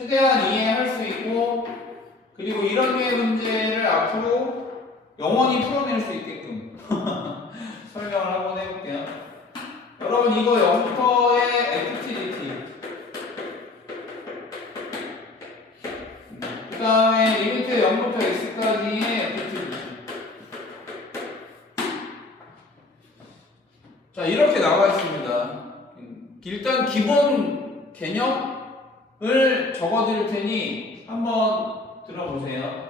최대한 이해할 수 있고 그리고 이런 류의 문제를 앞으로 영원히 풀어낼 수 있게끔 설명을 한번 해볼게요. 여러분 이거 0부터의 FTDT 그 다음에 리미트 0부터 x까지의 FTDT 자 이렇게 나와 있습니다. 일단 기본 개념을 적어드릴 테니 한번 들어보세요.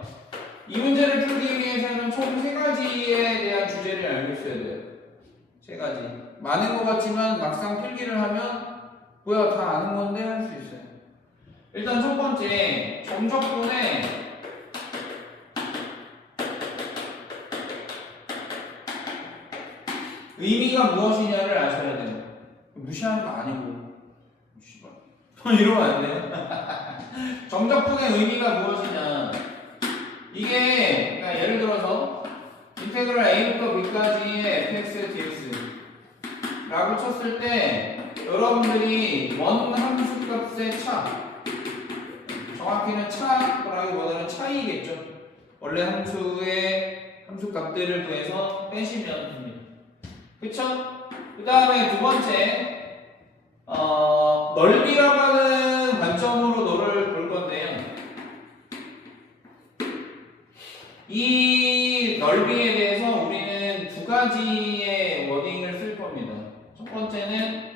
이 문제를 풀기 위해서는 총 3가지에 대한 주제를 알고 있어야 돼요. 3가지. 많은 것 같지만 막상 필기를 하면 뭐야 다 아는 건데 할 수 있어요. 일단 첫 번째 점적분의 의미가 무엇이냐를 아셔야 돼요. 무시하는 거 아니고 이러면 안 돼요. 점적분의 의미가 무엇이냐 이게 그러니까 예를 들어서 인테그랄 a부터 b까지의 fx, dx 라고 쳤을 때 여러분들이 원 함수 값의 차 정확히는 차라기보다는 차이겠죠. 원래 함수의 함수 값들을 구해서 빼시면 됩니다. 그쵸? 그 다음에 두 번째 넓이라고 하는 관점으로 너를 볼 건데요. 이 넓이에 대해서 우리는 2가지의 워딩을 쓸 겁니다. 첫 번째는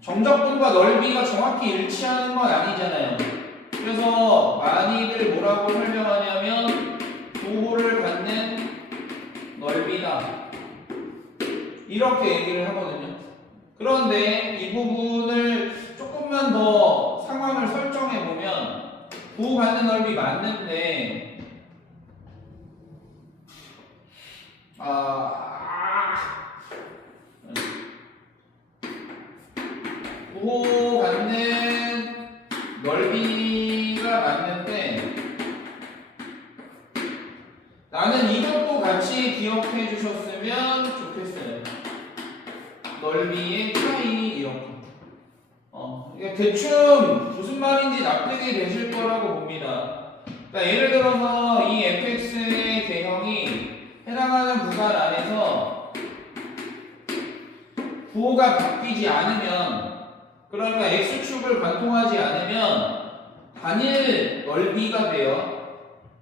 점적분과 넓이가 정확히 일치하는 건 아니잖아요. 그래서 많이들 뭐라고 설명하냐면 부호를 갖는 넓이다 이렇게 얘기를 하거든요. 그런데 이 부분을 조금만 더 상황을 설정해 보면 부호 갖는 넓이 맞는데 부호 갖는 넓이가 맞는데 나는 이것도 같이 기억해 주셨으면 좋겠어요. 넓이의 차이 이렇게. 대충 무슨 말인지 납득이 되실 거라고 봅니다. 그러니까 예를 들어서 이 fx의 대형이 해당하는 구간 안에서 부호가 바뀌지 않으면 그러니까 x축을 관통하지 않으면 단일 넓이가 돼요.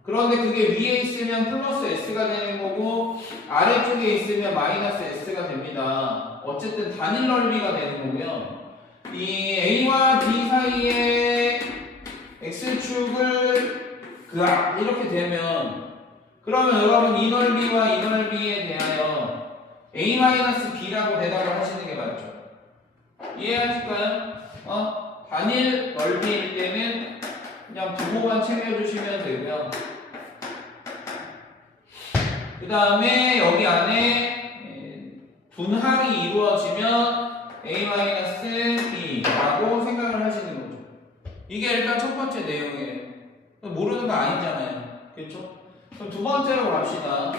그런데 그게 위에 있으면 플러스 s가 되는 거고 아래쪽에 있으면 마이너스 s가 됩니다. 어쨌든 단일 넓이가 되는 거고요. 이 a와 b 사이에 x축을 이렇게 되면 그러면 여러분 이 넓이와 이 넓이에 대하여 a-b라고 대답을 하시는 게 맞죠? 이해하실까요? 단일 넓이일 때는 그냥 부호만 챙겨주시면 되고요. 그 다음에 여기 안에 분할이 이루어지면 a-b라고 생각을 하시는 거죠. 이게 일단 첫 번째 내용이에요. 모르는 거 아니잖아요. 그렇죠? 그럼 두 번째로 갑시다.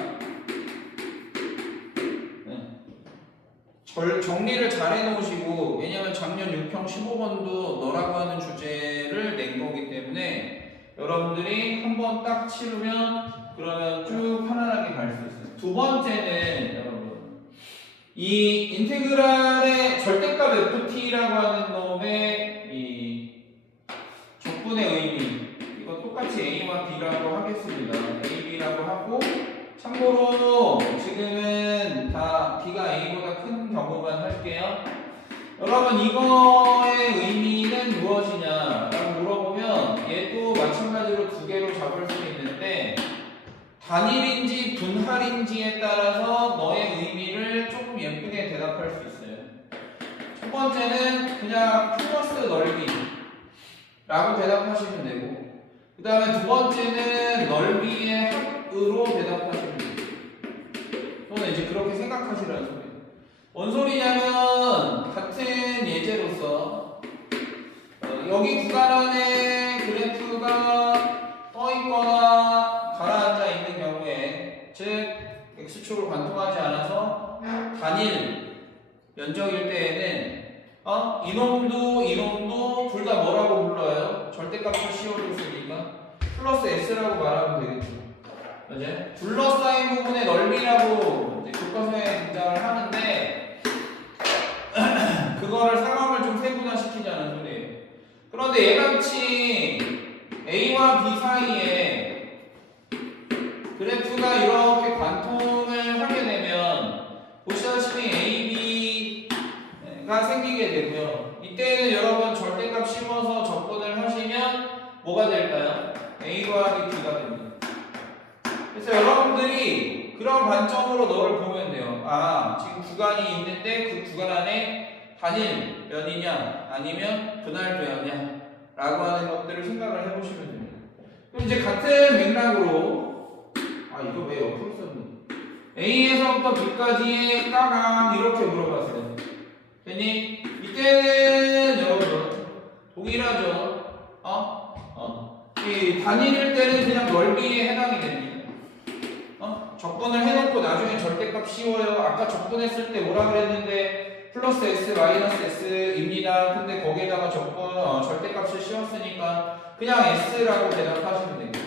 정리를 잘 해놓으시고 왜냐면 작년 6평 15번도 너라고 하는 주제를 낸 거기 때문에 여러분들이 한번 딱 치르면 그러면 쭉 편안하게 갈 수 있어요. 두 번째는 여러분 이 인테그랄의 절대값 ft라고 하는 놈의 이 적분의 의미 이거 똑같이 a와 b라고 하겠습니다. a, b라고 하고 참고로 지금은 다 b가 a보다 큰 경우만 할게요. 여러분 이거의 의미는 무엇이냐라고 물어보면 얘도 마찬가지로 2개로 잡을 수 있는데 단일인지 분할인지에 따라서 너의 의미를 조금 예쁘게 대답할 수 있어요. 첫 번째는 그냥 플러스 넓이라고 대답하시면 되고 그 다음에 두 번째는 넓이의 합으로 대답하시면 돼요. 저는 이제 그렇게 생각하시라는 소리예요. 뭔 소리냐면 같은 예제로서 여기 구간 안에 그래프가 떠 있거나 가라앉아 있는 경우에 즉 x축을 관통하지 않아서 단일 면적일 때에는 이놈도 둘 다 뭐라고 불러요? 절대값을 씌워줬으니까 플러스 s라고 말하면 되겠죠. 맞아요? 둘러싸인 부분의 넓이라고 이제 교과서에 등장을 하는데 그거를 상황을 좀 세분화시키자는 소리예요. 그런데 얘같이 A와 B 사이에 그래프가 이렇게 관통을 하게 되면 보시다시피 AB가 생기게 되고요. 이때는 여러분 절대값 씌워서 접근을 하시면 뭐가 될까요? A 더하기 B가 됩니다. 그래서 여러분들이 그런 관점으로 너를 보면 돼요. 지금 구간이 있는데 그 구간 안에 단일면이냐 아니면 분할배열이냐 라고 하는 것들을 생각을 해보시면 됩니다. 그럼 이제 같은 맥락으로 이거 왜 옆으로 썼니? A에서부터 B까지의 까강 이렇게 물어봤어요. 됐니? 이때는 여러분 동일하죠. 이 단일일 때는 그냥 넓이에 해당이 됩니다. 접근을 해놓고 나중에 절대값 씌워요. 아까 접근했을 때 뭐라 그랬는데 플러스 s 마이너스 s입니다. 근데 거기에다가 절대값을 씌웠으니까 그냥 s라고 대답하시면 됩니다.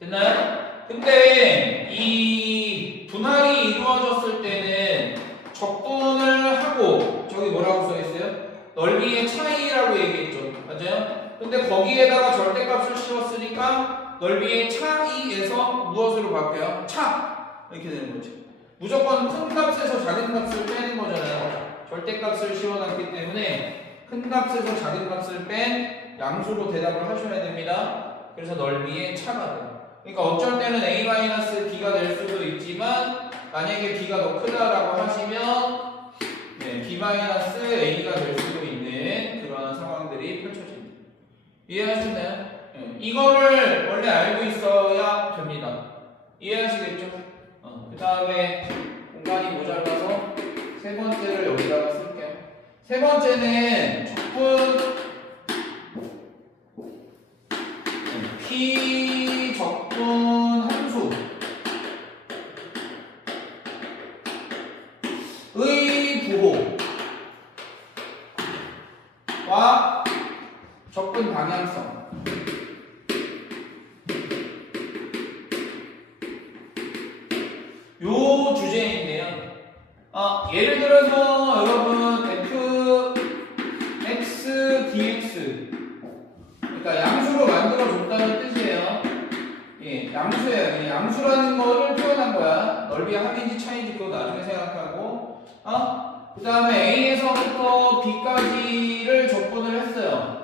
됐나요? 근데 이 분할이 이루어졌을 때는 적분을 하고 저기 뭐라고 써있어요? 넓이의 차이라고 얘기했죠. 맞아요? 근데 거기에다가 절대값을 씌웠으니까 넓이의 차이에서 무엇으로 바뀌어요? 차! 이렇게 되는 거죠. 무조건 큰 값에서 작은 값을 빼는 거잖아요. 절대값을 씌워놨기 때문에 큰 값에서 작은 값을 뺀 양수로 대답을 하셔야 됩니다. 그래서 넓이의 차가 돼요. 그러니까 어쩔 때는 A-B가 될 수도 있지만 만약에 B가 더 크다라고 하시면 B-A가 될 수도 있는 그런 상황들이 펼쳐집니다. 이해하셨나요? 이거를 원래 알고 있어야 됩니다. 이해하시겠죠? 그 다음에 공간이 모자라서 세 번째를 여기다가 쓸게요. 세 번째는 적분 P 적분 함수 의 부호와 적분 방향성 요 주제인데요. 예를 들어서 여러분 fx dx 그러니까 양수로 만들어 줬다는 뜻이에요. 양수예요. 양수라는 거를 표현한 거야. 넓이 합인지 차이인지 그거 나중에 생각하고 그 다음에 A에서부터 B까지를 접근을 했어요.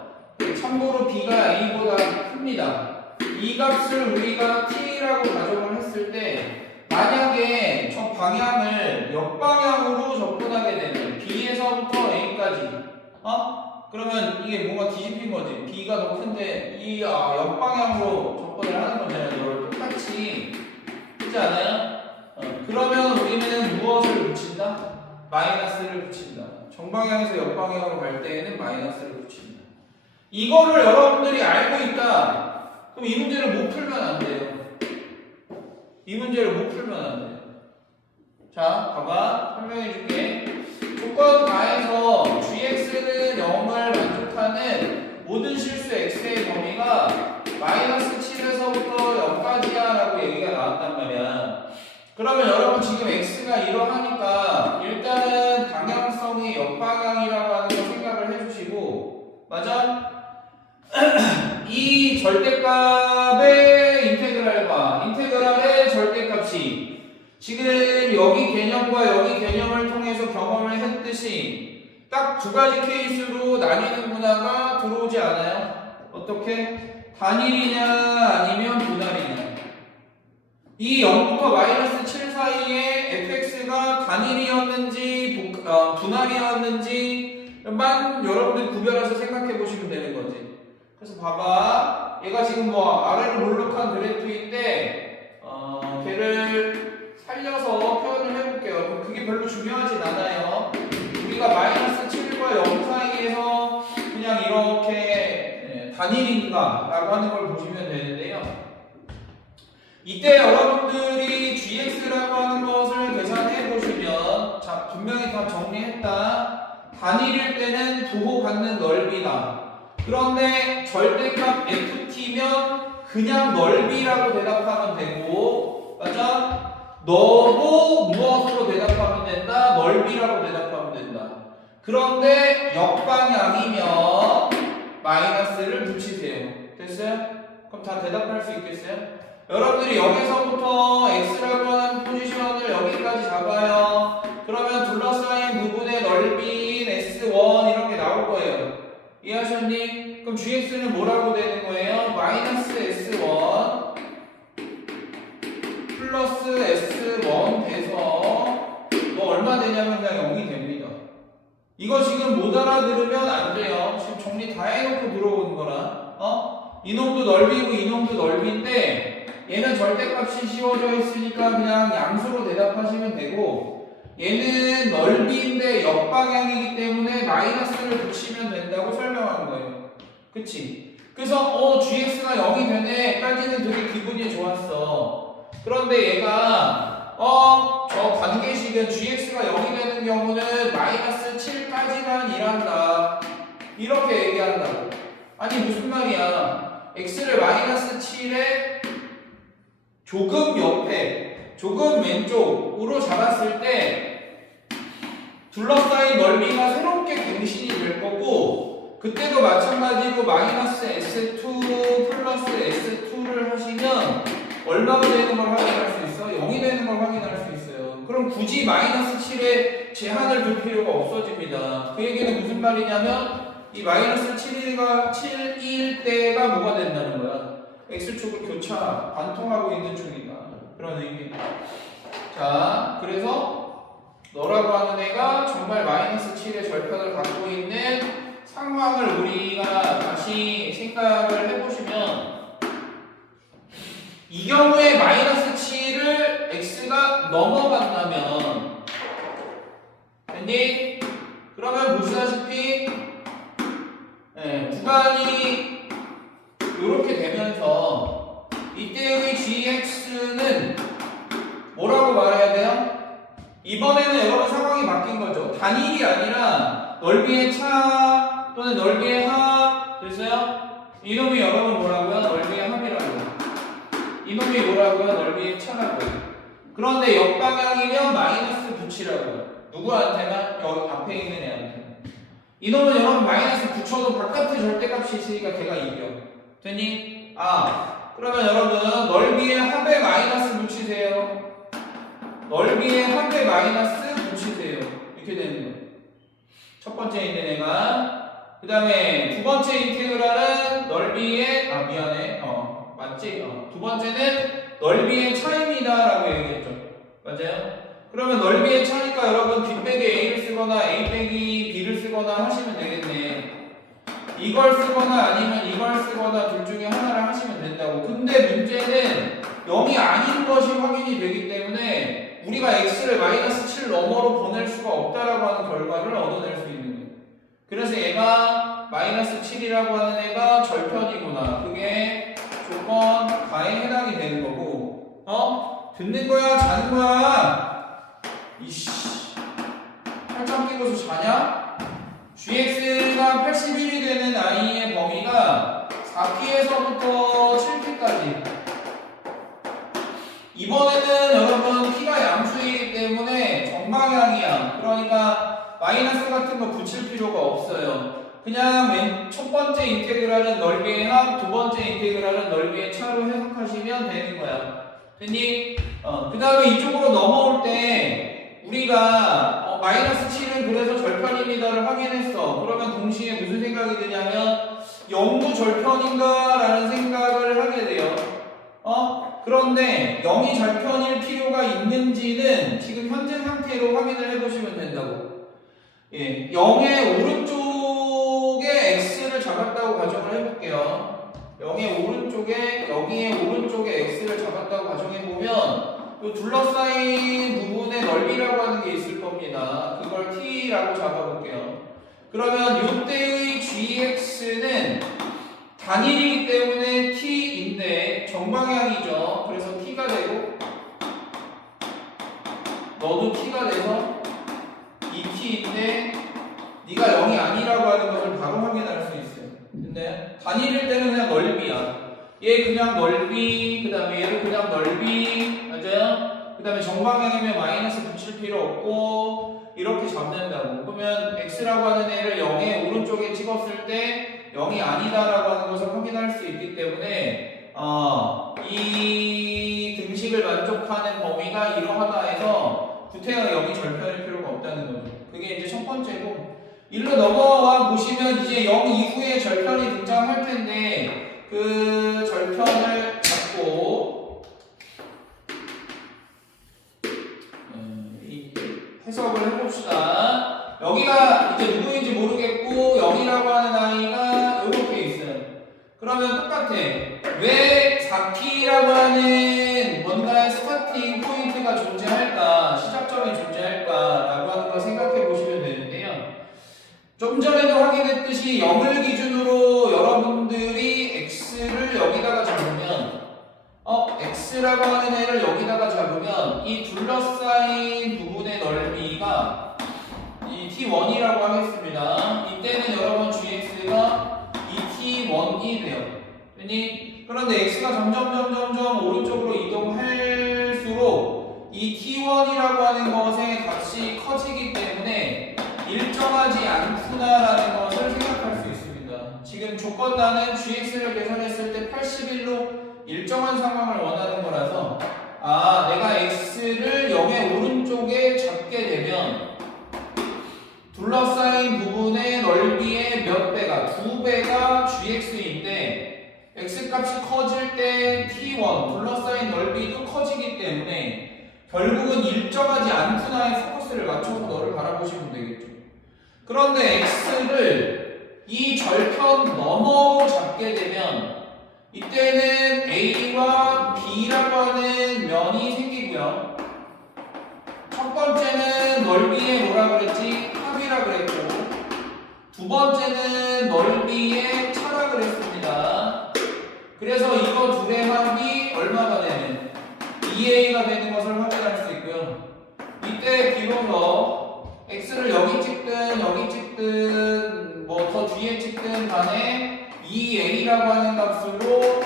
참고로 B가 A보다 큽니다. 이 값을 우리가 T라고 가정을 했을 때 만약에 저 방향을 역방향으로 접근하게 되면 B에서부터 A까지 그러면 이게 뭔가 뒤집힌 거지. B가 더 큰데 이 역방향으로 접근을 하는 거잖아요. 이걸 똑같이 그렇지 않아요? 그러면 우리는 무엇을 붙인다? 마이너스를 붙인다. 정방향에서 역방향으로 갈 때에는 마이너스를 붙인다. 이거를 여러분들이 알고 있다. 그럼 이 문제를 못 풀면 안 돼요. 이 문제를 못 풀면 안 돼요. 자, 봐봐. 설명해 줄게. 조건 가에서 gx는 0을 만족하는 모든 실수 x의 범위가 마이너스 7에서부터 0까지야 라고 얘기가 나왔단 말이야. 그러면 여러분 지금 x가 이러하니까 일단은 방향성이 역방향이라고 하는 거 생각을 해주시고 맞아? 이 절대값의 인테그랄의 절대값이 지금 여기 개념과 여기 개념을 통해서 경험을 했듯이 딱 두 가지 케이스로 나뉘는 문화가 들어오지 않아요? 어떻게? 단일이냐 아니면 분할이냐. 이 0부터 마이너스 7 사이에 fx가 단일이었는지 분할이었는지만 여러분들 구별해서 생각해 보시면 되는 거지. 그래서 봐봐. 얘가 지금 아래로 몰록한 그래프인데 걔를 살려서 표현을 해볼게요. 그럼 그게 별로 중요하진 않아요. 우리가 마이너스 7과 0 사이에서 그냥 이렇게 단일인가 라고 하는 걸 보시면 되는데요. 이때 여러분들이 gx라고 하는 것을 계산해 보시면 자 분명히 다 정리했다. 단일일 때는 부호받는 넓이다. 그런데 절대값 ft면 그냥 넓이라고 대답하면 되고, 맞아? 너도 무엇으로 대답하면 된다? 넓이라고 대답하면 된다. 그런데 역방향이면 마이너스를 붙이세요. 됐어요? 그럼 다 대답할 수 있겠어요? 여러분들이 여기서부터 x라고 하는 포지션을 여기까지 잡아요. 그러면 둘러싸인 부분의 넓이인 s1 이렇게 나올 거예요. 이해하셨니? 그럼 gx는 뭐라고 되는 거예요? 마이너스 s1 플러스 s1 돼서 뭐 얼마 되냐면 그냥 0이 됩니다. 이거 지금 못 알아들으면 안 돼요. 지금 정리 다 해놓고 들어오는 거라. 이놈도 넓이고 이놈도 넓이인데 얘는 절대값이 씌워져 있으니까 그냥 양수로 대답하시면 되고, 얘는 넓이인데 역방향이기 때문에 마이너스를 붙이면 된다고 설명하는 거예요. 그치? 그래서 gx가 0이 되네 까지는 되게 기분이 좋았어. 그런데 얘가 저 관계식은 gx가 0이 되는 경우는 마이너스 7까지만 일한다 이렇게 얘기한다고. 아니 무슨 말이야. x를 마이너스 7에 조금 옆에 조금 왼쪽으로 잡았을 때 둘러싸인 넓이가 새롭게 갱신이 될 거고, 그때도 마찬가지로 마이너스 s2 플러스 s2를 하시면 얼마가 되는 걸 확인할 수 있어? 0이 되는 걸 확인할 수 있어요. 그럼 굳이 마이너스 7에 제한을 둘 필요가 없어집니다. 그 얘기는 무슨 말이냐면 이 마이너스 7일 때가 뭐가 된다는 거야? x축을 교차 관통하고 있는 축이다. 그런 의미. 자, 그래서 너라고 하는 애가 정말 마이너스 7의 절편을 갖고 있는 상황을 우리가 다시 생각을 해보시면, 이 경우에 마이너스 7을 x가 넘어간다면 됐니? 그러면 보시다시피 구간이 이렇게 되면서 이때의 gx는 뭐라고 말해야 돼요? 이번에는 여러분 상황이 바뀐 거죠. 단일이 아니라 넓이의 차 또는 넓이의 합. 됐어요? 이놈이 여러분 뭐라고요? 넓이의 합이라고요. 이놈이 뭐라고요? 넓이의 차라고요. 그런데 역방향이면 마이너스 붙이라고요. 누구한테나? 여기 앞에 있는 애한테. 이놈은 여러분 마이너스 붙여도 바깥에 절대값이 있으니까 걔가 이겨. 됐니? 그러면 여러분 넓이의 합에 마이너스 붙이세요. 넓이의 합에 마이너스 붙이세요. 이렇게 되는 거예요. 첫 번째 있는 애가. 그 다음에 두 번째 인테그랄은 넓이의 맞지? 두 번째는 넓이의 차입니다 라고 얘기했죠. 맞아요? 그러면 넓이의 차니까 여러분 b 빼기 a를 쓰거나 a 빼기 b를 쓰거나 하시면 되겠네. 이걸 쓰거나 아니면 이걸 쓰거나 둘 중에 하나를 하시면 된다고. 근데 문제는 0이 아닌 것이 확인이 되기 때문에 우리가 x를 마이너스 7 너머로 보낼 수가 없다라고 하는 결과를 얻어낼 수 있는 거예요. 그래서 얘가 마이너스 7이라고 하는 애가 절편이구나. 그게 조건 가에 해당이 되는 거고. 듣는 거야? 자는 거야? 이씨, 팔짱 끼고서 자냐? gx가 81이 되는 i의 범위가 4p에서부터 7p까지. 이번에는 여러분 p가 양수이기 때문에 정방향이야. 그러니까 마이너스 같은 거 붙일 필요가 없어요. 그냥 첫 번째 인테그랄은 넓이의 합, 두 번째 인테그랄은 넓이의 차로 해석하시면 되는 거야. 됐니? 그 다음에 이쪽으로 넘어올 때 우리가 마이너스 7은 그래서 절편입니다를 확인했어. 그러면 동시에 무슨 생각이 드냐면 0도 절편인가 라는 생각을 하게 돼요. 그런데 0이 절편일 필요가 있는지는 지금 현재 상태로 확인을 해보시면 된다고. 0의 오른쪽에 x를 잡았다고 가정을 해볼게요. 0의 오른쪽에, 여기에 오른쪽에 x를 잡았다고 가정해보면 이 둘러싸인 부분의 넓이라고 하는 게 있을 겁니다. 그걸 t라고 잡아볼게요. 그러면 이때의 gx는 단일이기 때문에 t인데 정방향이죠. 그래서 t가 되고 너도 t가 돼서 2t인데 네가 0이 아니라고 하는 것을 바로 확인할 수 있어요. 근데 단일일 때는 그냥 넓이야. 얘 그냥 넓이, 그 다음에 얘도 그냥 넓이, 맞아요? 그 다음에 정방향이면 마이너스 붙일 필요 없고 이렇게 잡는다고. 그러면 x라고 하는 애를 0의 오른쪽에 찍었을 때 0이 아니다라고 하는 것을 확인할 수 있기 때문에 이 등식을 만족하는 범위가 이러하다 해서 구태여 0이 절편일 필요가 없다는 거죠. 그게 이제 첫 번째고, 일로 넘어와 보시면 이제 0 이후에 절편이 등장할 텐데 그 절편을 잡고 해석을 해봅시다. 여기가 이제 누구인지 모르겠고 0이라고 하는 아이가 이렇게 있어요. 그러면 똑같아. 왜 4P라고 하는 뭔가의 스타팅 포인트가 존재할까, 시작점이 존재할까라고 하는 걸 생각해 보시면 되는데요. 좀 전에도 확인했듯이 0을 기준으로 여러분들이 x를 여기다가 잡으면 x라고 하는 애를 여기다가 잡으면 이 둘러싸인 부분의 넓이가 이 t1이라고 하겠습니다. 이때는 여러분 gx가 이 t1이 돼요. 그런데 x가 점점 오른쪽으로 이동할수록 이 t1이라고 하는 것의 값이 커지기 때문에 일정하지 않구나라는 것을 생각할 수 있습니다. 지금 조건란은 gx를 계산했을 때 81로 일정한 상황을 원하는 거라서 내가 x를 0의 오른쪽에 잡게 되면 둘러싸인 부분의 넓이의 몇 배가, 2배가 gx인데 x값이 커질 때 t1, 둘러싸인 넓이도 커지기 때문에 결국은 일정하지 않구나의 포커스를 맞춰서 너를 바라보시면 되겠죠. 그런데 x를 이 절편 너머로 잡게 되면 이때는 a와 b라고 하는 면이 생기고요. 첫 번째는 넓이의 뭐라 그랬지? 합이라 그랬고, 두 번째는 넓이의 차라 그랬습니다. 그래서 이거 둘의 합이 얼마가 되는? 2a가 되는 것을 확인할 수 있고요. 이때 비로소 x를 여기 찍든 뭐 더 뒤에 찍든 간에 2a라고 하는 값으로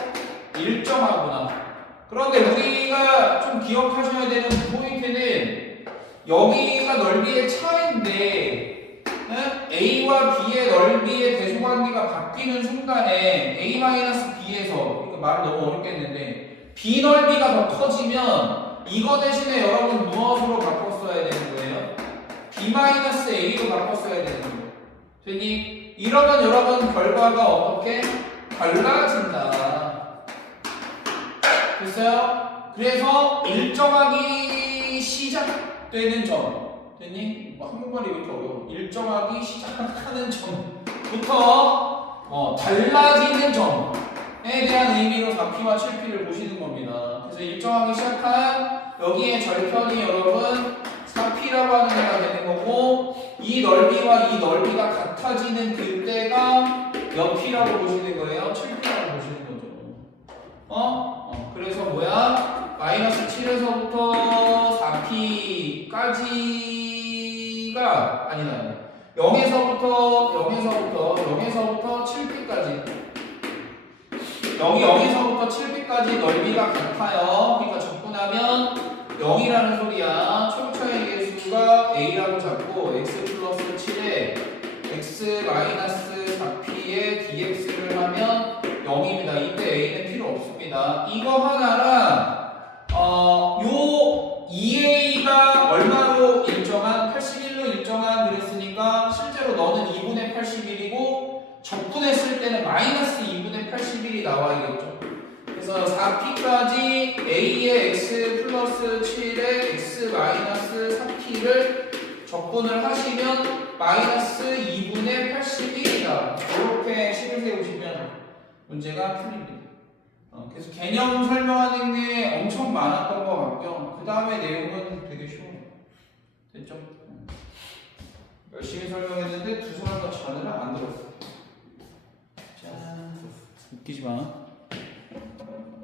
일정하구나. 그런데 우리가 좀 기억하셔야 되는 포인트는 여기가 넓이의 차인데 a와 b의 넓이의 대소관계가 바뀌는 순간에 a-b에서, 그러니까 말을 너무 어렵게 했는데 b 넓이가 더 커지면 이거 대신에 여러분 무엇으로 바꿨어야 되는 거예요? b-a로 바꿨어야 되는 거예요. 됐니? 이러면 여러분 결과가 어떻게? 달라진다. 됐어요? 그래서 일정하기 시작되는 점, 됐니? 한국말이 왜 이렇게 어려워? 일정하기 시작하는 점부터 달라지는 점에 대한 의미로 4P와 7P를 보시는 겁니다. 그래서 일정하기 시작한 여기에 절편이 여러분 4P라고 하는 애가 되는 거고, 이 넓이와 이 넓이가 같아지는 그때가 몇 P라고 보시는 거예요? 7P라고 보시는 거죠. 그래서 뭐야? 마이너스 7에서부터 4P까지가 아니다. 0에서부터 7P까지. 여기 0에서부터 7P까지 넓이가 같아요. 그러니까 접근하면 0이라는 소리야. 초차의 개수가 a라고 잡고 x 플러스 7에 x 마이너스 4p에 dx를 하면 0입니다. 이때 a는 필요 없습니다. 이거 하나랑 요 2a가 얼마로 일정한? 81로 일정한 그랬으니까 실제로 너는 2분의 81이고 적분했을 때는 마이너스 2분의 81이 나와야겠죠. 그래서 4p까지 a의 x 플러스 7에 x 마이너스 4p를 적분을 하시면 마이너스 2분의 81이다. 이렇게 식을 세우시면 문제가 풀립니다. 그래서 개념 설명하는 게 엄청 많았던 것 같고요. 그 다음에 내용은 되게 쉬워요. 됐죠? 열심히 설명했는데 두 사람과 전화를 안 들었어요. 자, 웃기지 마.